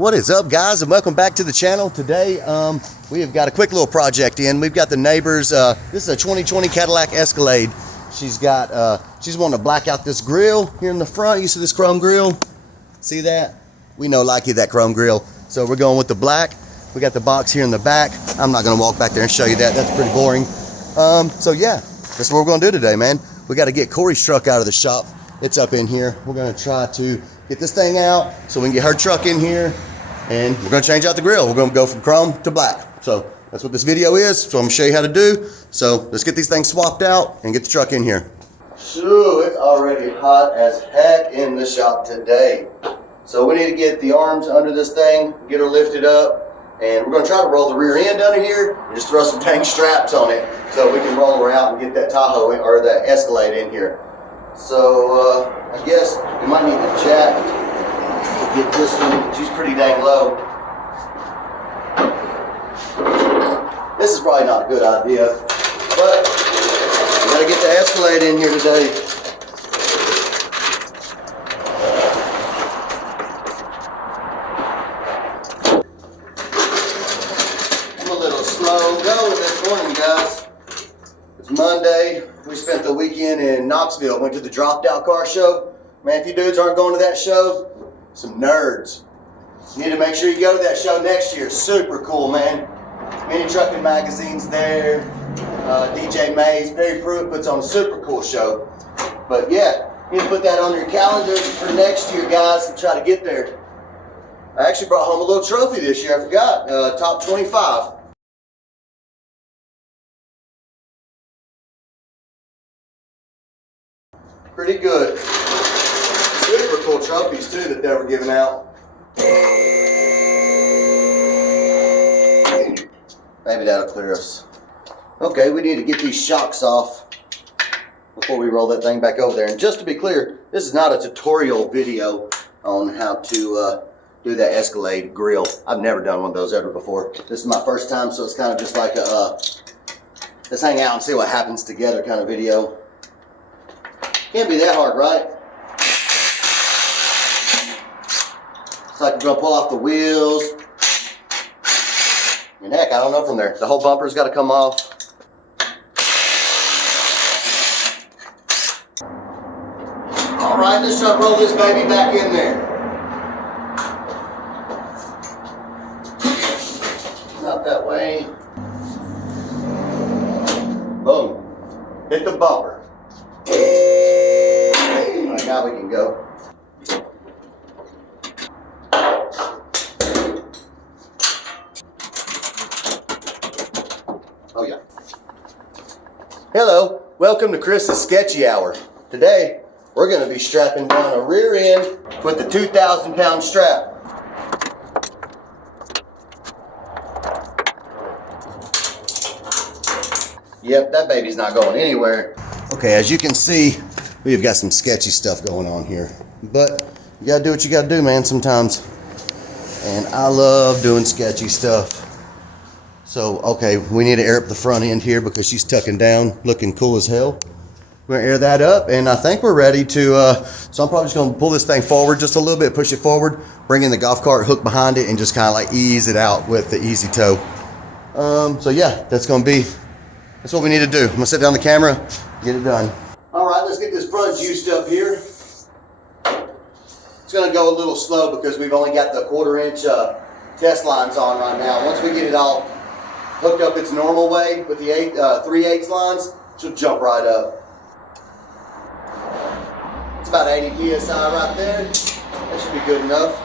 What is up, guys, and welcome back to the channel. Today we have got a quick little project in. We've got the neighbors, this is a 2020 Cadillac Escalade. She's wanting to black out this grill here in the front. You see this chrome grill? See that? We know like that chrome grill. So we're going with the black. We got the box here in the back. I'm not going to walk back there and show you that. That's pretty boring. So yeah, that's what we're going to do today, man. We got to get Corey's truck out of the shop. It's up in here. We're going to try to get this thing out so we can get her truck in here, and we're going to change out the grill. We're going to go from chrome to black. So that's what this video is. So I'm going to show you how to do. So let's get these things swapped out and get the truck in here. Shoo, it's already hot as heck in the shop today. So we need to get the arms under this thing, get her lifted up, and we're going to try to roll the rear end under here and just throw some tank straps on it so we can roll her out and get that Tahoe or that Escalade in here. So I guess we might need the jack to get this one. She's pretty dang low. This is probably not a good idea, but we gotta get the Escalade in here today. I'm a little slow going this morning, guys. It's Monday. We spent the weekend in Knoxville, went to the Dropped Out Car Show. Man, if you dudes aren't going to that show, some nerds. You need to make sure you go to that show next year. Super cool, man. Many trucking magazines there. DJ Mays, Perry Pruitt puts on a super cool show. But yeah, you need to put that on your calendar for next year, guys, and try to get there. I actually brought home a little trophy this year. I forgot. Top 25. Pretty good. Super cool trophies too that they were giving out. Maybe that'll clear us. Okay, we need to get these shocks off before we roll that thing back over there. And just to be clear, this is not a tutorial video on how to do that Escalade grill. I've never done one of those ever before. This is my first time, so it's kind of just like a let's hang out and see what happens together kind of video. Can't be that hard, right? It's like we're gonna pull off the wheels. And heck, I don't know from there. The whole bumper's gotta come off. All right, let's try to roll this baby back in there. Not that way. Boom. Hit the bumper. Alright, now we can go. Oh yeah. Hello, welcome to Chris's Sketchy Hour. Today, we're going to be strapping down a rear end with the 2,000-pound strap. Yep, that baby's not going anywhere. Okay, as you can see, we've got some sketchy stuff going on here. But you gotta do what you gotta do, man, sometimes. And I love doing sketchy stuff. So, okay, we need to air up the front end here because she's tucking down, looking cool as hell. We're gonna air that up, and I think we're ready to, so I'm probably just gonna pull this thing forward just a little bit, push it forward, bring in the golf cart, hook behind it, and just kind of like ease it out with the easy toe. So yeah, that's what we need to do. I'm gonna set down the camera, get it done. All right, let's get this front juiced up here. It's gonna go a little slow because we've only got the 1/4-inch test lines on right now. Once we get it all hooked up its normal way with the 3/8 lines, she'll jump right up. It's about 80 PSI right there. That should be good enough.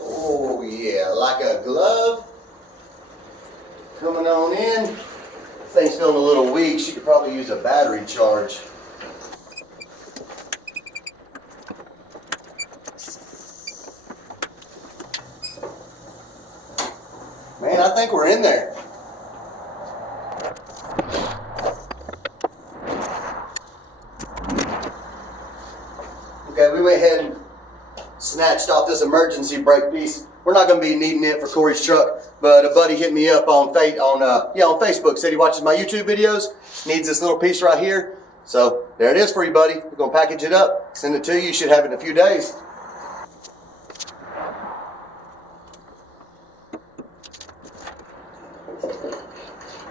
Oh yeah, like a glove. Coming on in. This thing's feeling a little weak. She could probably use a battery charge. Man, I think we're in there. Okay, we went ahead and snatched off this emergency brake piece. We're not going to be needing it for Corey's truck, but a buddy hit me up on Facebook, said he watches my YouTube videos, needs this little piece right here. So there it is for you, buddy. We're gonna package it up, send it to you. You should have it in a few days.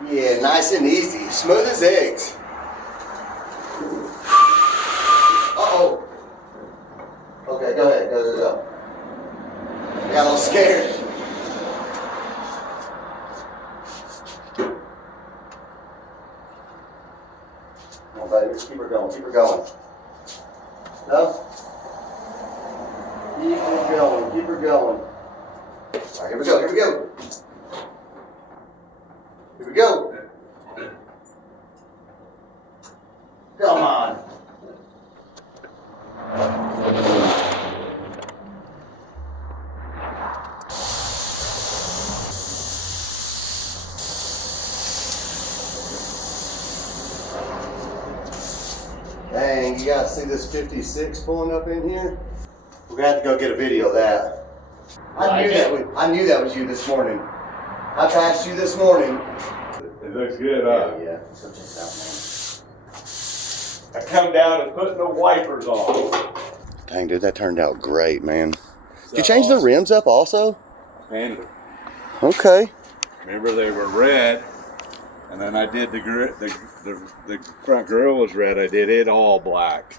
Yeah, nice and easy, smooth as eggs. Uh-oh. Okay, go ahead, go. I got a little scared. Come on, baby, just keep her going, No? Keep her going. All right, here we go. Here we go. Come on. Dang, you guys see this 56 pulling up in here? We're gonna have to go get a video of that. I knew that was you this morning. I passed you this morning. It looks good, huh? Yeah. So check it out, man. I come down and put the wipers on. Dang, dude, that turned out great, man. Did you change the rims up also? And Okay. remember they were red, and then I did the front grill was red. I did it all black.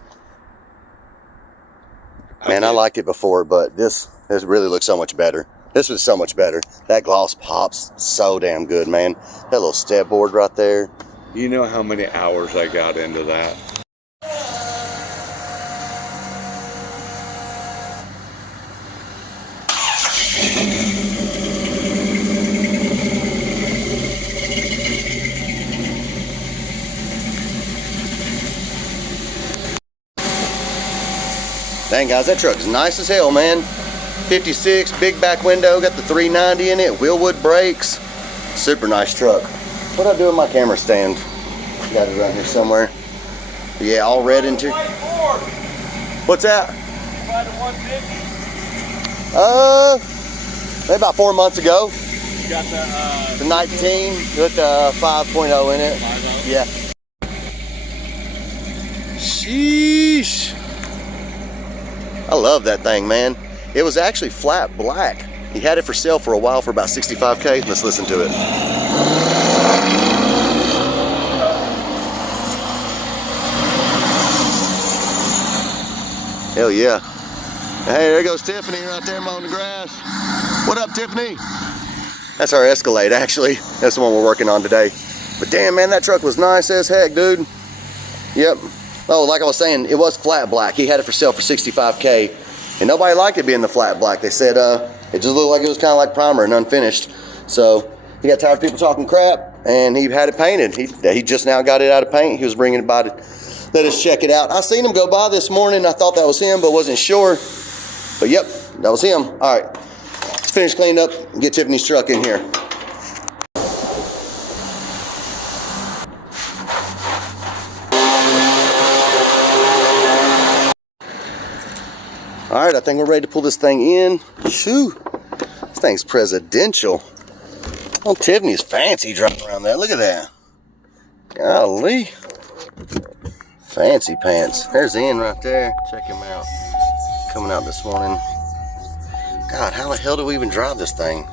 Man, I liked it before, but this really looks so much better. This was so much better. That gloss pops so damn good, man. That little step board right there. You know how many hours I got into that? Dang, guys, that truck is nice as hell, man. 56, big back window, got the 390 in it, wheelwood brakes. Super nice truck. What'd I do with my camera stand? Got it around here somewhere. But yeah, all red into. What's that? Maybe about 4 months ago. You got The 19 with the 5.0 in it. 5.0? Yeah. Sheesh. I love that thing, man. It was actually flat black. He had it for sale for a while for about $65K. Let's listen to it. Hell yeah. Hey, there goes Tiffany right there mowing the grass. What up, Tiffany? That's our Escalade, actually. That's the one we're working on today. But damn, man, that truck was nice as heck, dude. Yep. Oh, like I was saying, it was flat black. He had it for sale for $65K. And nobody liked it being the flat black. They said it just looked like it was kind of like primer and unfinished. So he got tired of people talking crap, and he had it painted. He just now got it out of paint. He was bringing it by to let us check it out. I seen him go by this morning. I thought that was him, but wasn't sure. But yep, that was him. All right, let's finish cleaning up and get Tiffany's truck in here. All right, I think we're ready to pull this thing in. Shoo, this thing's presidential. Oh, Tiffany's fancy driving around that. Look at that. Golly. Fancy pants. There's Ian right there. Check him out. Coming out this morning. God, how the hell do we even drive this thing?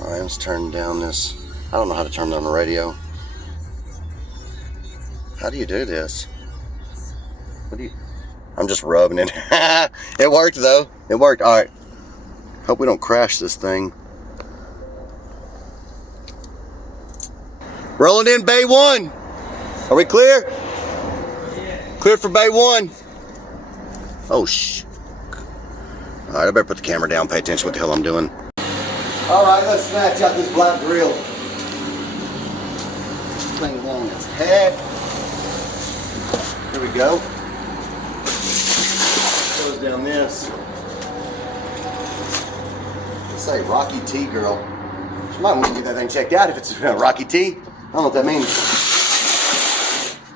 All right, let's turn down this. I don't know how to turn down the radio. How do you do this? What do you... I'm just rubbing it. It worked though. It worked. All right. Hope we don't crash this thing. Rolling in Bay 1. Are we clear? Yeah. Clear for Bay 1. Oh, shh. All right, I better put the camera down, pay attention to what the hell I'm doing. All right, let's snatch out this black grill. This thing long as heck. Here we go. Goes down this. Let's say Rocky T girl. She might want to get that thing checked out if it's Rocky T. I don't know what that means.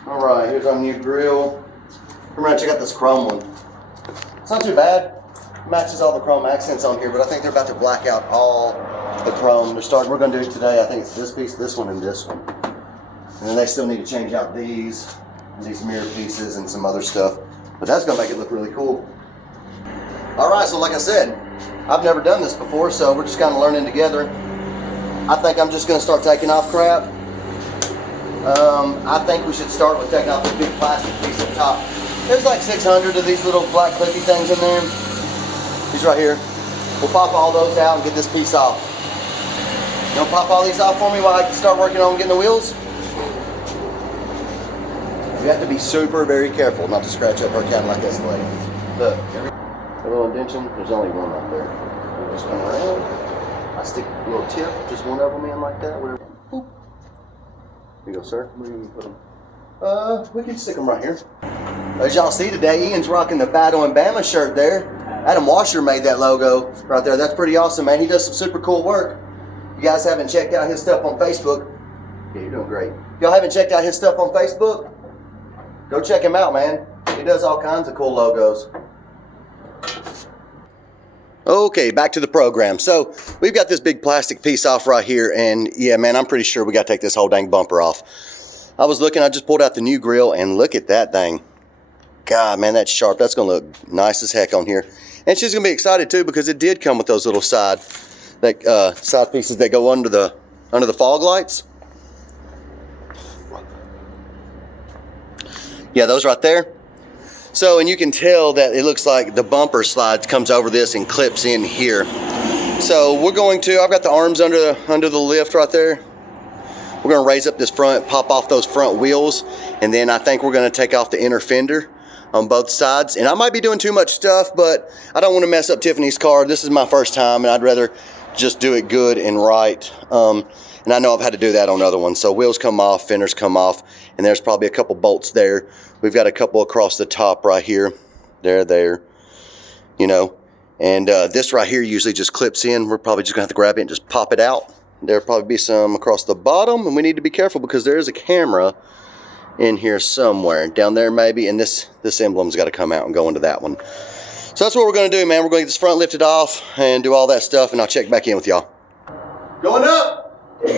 All right, here's our new grill. Remember to check out this chrome one. It's not too bad. Matches all the chrome accents on here, but I think they're about to black out all the chrome. We're going to do it today. I think it's this piece, this one, and this one. And then they still need to change out these mirror pieces and some other stuff. But that's gonna make it look really cool. All right, so like I said, I've never done this before, so we're just kind of learning together. I think I'm just gonna start taking off crap. I think we should start with taking off this big plastic piece up top. There's like 600 of these little black clippy things in there. These right here. We'll pop all those out and get this piece off. You gonna pop all these off for me while I can start working on getting the wheels? You have to be super, very careful not to scratch up her Cadillac Escalade. Look, a little indentation, there's only one right there. We'll just come around. I stick a little tip, just one of them in like that, whatever. Boop. Here you go, sir. Where do you put them? We can stick them right here. As y'all see today, Ian's rocking the Battle and Bama shirt there. Adam Washer made that logo right there. That's pretty awesome, man. He does some super cool work. If you guys haven't checked out his stuff on Facebook, yeah, you're doing great. If y'all haven't checked out his stuff on Facebook, go check him out, man. He does all kinds of cool logos. Okay, back to the program. So we've got this big plastic piece off right here, and yeah, man, I'm pretty sure we got to take this whole dang bumper off. I was looking, I just pulled out the new grill, and look at that thing. God, man, that's sharp. That's gonna look nice as heck on here. And she's gonna be excited too, because it did come with those little side pieces that go under the fog lights. Yeah, those right there. So, and you can tell that it looks like the bumper slide comes over this and clips in here. So we're going to, I've got the arms under the lift right there. We're gonna raise up this front, pop off those front wheels, and then I think we're gonna take off the inner fender on both sides. And I might be doing too much stuff, but I don't want to mess up Tiffany's car. This is my first time, and I'd rather just do it good and right. And I know I've had to do that on other ones. So wheels come off, fenders come off, and there's probably a couple bolts there. We've got a couple across the top right here. There, you know. And this right here usually just clips in. We're probably just gonna have to grab it and just pop it out. There'll probably be some across the bottom, and we need to be careful because there is a camera in here somewhere, down there maybe, and this emblem's got to come out and go into that one. So that's what we're going to do, man. We're going to get this front lifted off and do all that stuff, and I'll check back in with y'all. Going up! We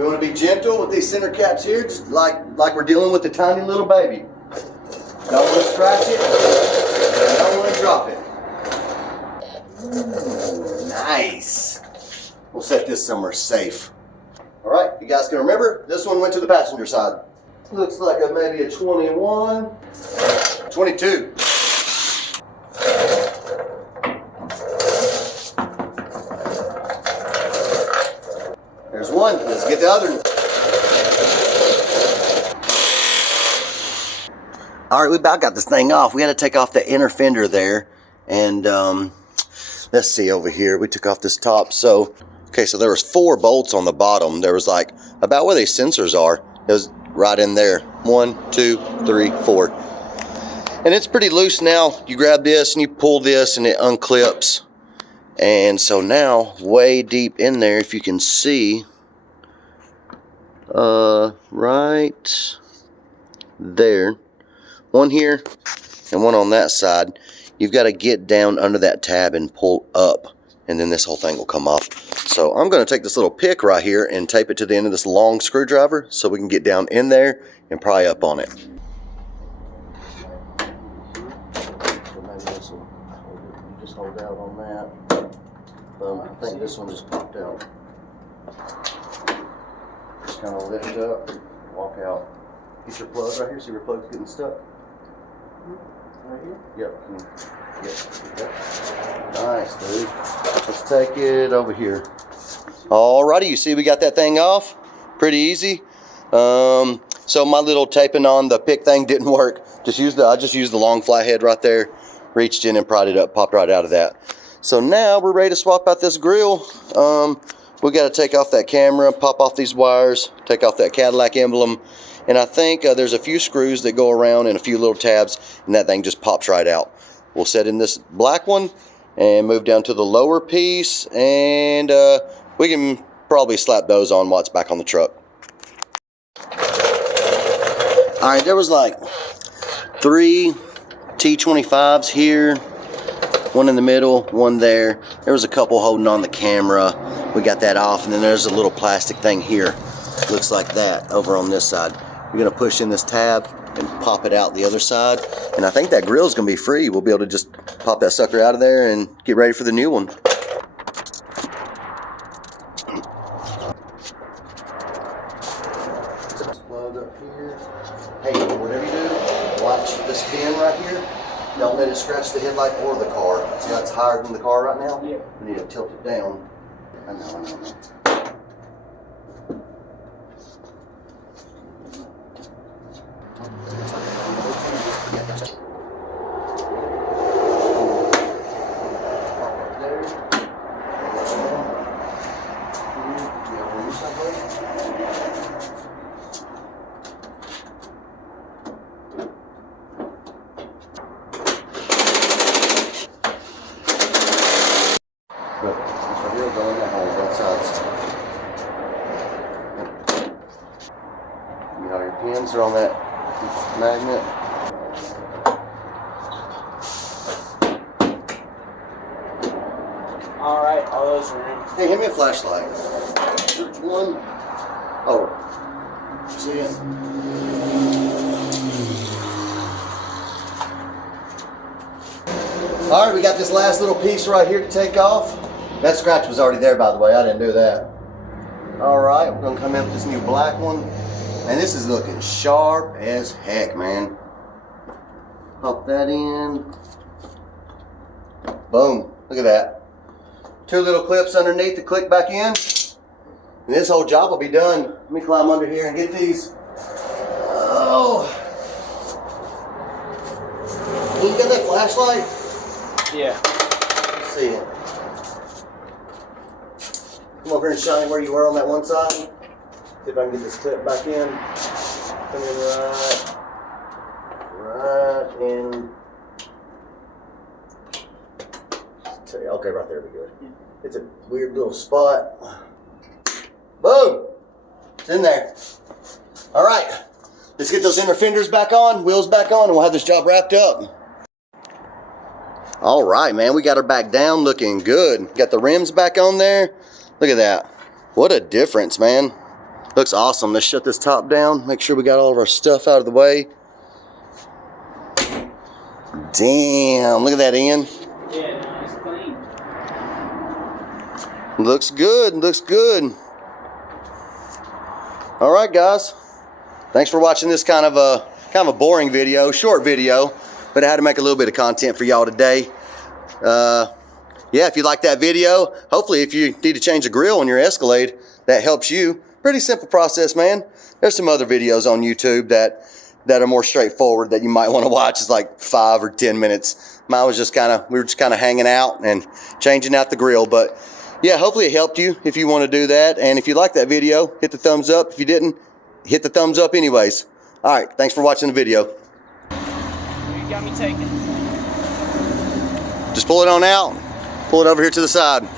want to be gentle with these center caps here, just like we're dealing with a tiny little baby. Don't want to scratch it, don't want to drop it. Ooh, nice. We'll set this somewhere safe. All right, you guys can remember, this one went to the passenger side. Looks like maybe a 21, 22. There's one, let's get the other. All right, we about got this thing off. We had to take off the inner fender there. And let's see over here, we took off this top. So, okay, so there was 4 bolts on the bottom. There was like about where these sensors are. It was right in there. 1, 2, 3, 4. And it's pretty loose now. You grab this and you pull this and it unclips. And so now, way deep in there, if you can see, right there, one here and one on that side, you've got to get down under that tab and pull up, and then this whole thing will come off. So I'm going to take this little pick right here and tape it to the end of this long screwdriver so we can get down in there and pry up on it. Just hold out on that. I think this one just popped out. Just kind of lift up, walk out. Get your plug right here. See where your plug's getting stuck? Right here? Yep. Yep. Nice, dude. Let's take it over here. Alrighty, you see we got that thing off? Pretty easy. So my little taping on the pick thing didn't work. I just used the long flathead right there, reached in and pried it up, popped right out of that. So now we're ready to swap out this grill. We got to take off that camera, pop off these wires, take off that Cadillac emblem, and I think there's a few screws that go around and a few little tabs, and that thing just pops right out. We'll set in this black one and move down to the lower piece, and we can probably slap those on while it's back on the truck. All right, there was like 3 T25s here, one in the middle, one there. There was a couple holding on the camera. We got that off, and then there's a little plastic thing here. Looks like that over on this side. You're gonna push in this tab and pop it out the other side. And I think that grill's gonna be free. We'll be able to just pop that sucker out of there and get ready for the new one. Plug up here. Hey, whatever you do, watch this pin right here. Don't let it scratch the headlight or the car. See how it's higher than the car right now? Yeah. We need to tilt it down. I know. Look, this right here will go in that hole, both sides. You know, your pins are on that magnet. Alright, all those are in. Hey, give me a flashlight. There's one. Oh, see it? All right, we got this last little piece right here to take off. That scratch was already there, by the way. I didn't do that. All right, we're gonna come in with this new black one. And this is looking sharp as heck, man. Pop that in. Boom, look at that. 2 little clips underneath to click back in. And this whole job will be done. Let me climb under here and get these. Oh. You got that flashlight? Yeah. Let's see it. Come over here and shine where you were on that one side. See if I can get this clip back in. Come in right in. Okay, right there would be good. It's a weird little spot. Boom! It's in there. All right, let's get those inner fenders back on, wheels back on, and we'll have this job wrapped up. All right, man, we got her back down, looking good. Got the rims back on there. Look at that. What a difference, man. Looks awesome. Let's shut this top down, make sure we got all of our stuff out of the way. Damn, look at that, Ian. Yeah, no, it's clean. Looks good, looks good. All right, guys. Thanks for watching this kind of a boring video, short video, but I had to make a little bit of content for y'all today. Yeah, if you like that video, hopefully if you need to change a grill on your Escalade, that helps you. Pretty simple process, man. There's some other videos on YouTube that are more straightforward that you might want to watch. It's like 5 or 10 minutes. Mine was just we were just kind of hanging out and changing out the grill. But yeah, hopefully it helped you if you want to do that. And if you like that video, hit the thumbs up. If you didn't, hit the thumbs up anyways. All right, thanks for watching the video. You got me taken. Just pull it on out. Pull it over here to the side.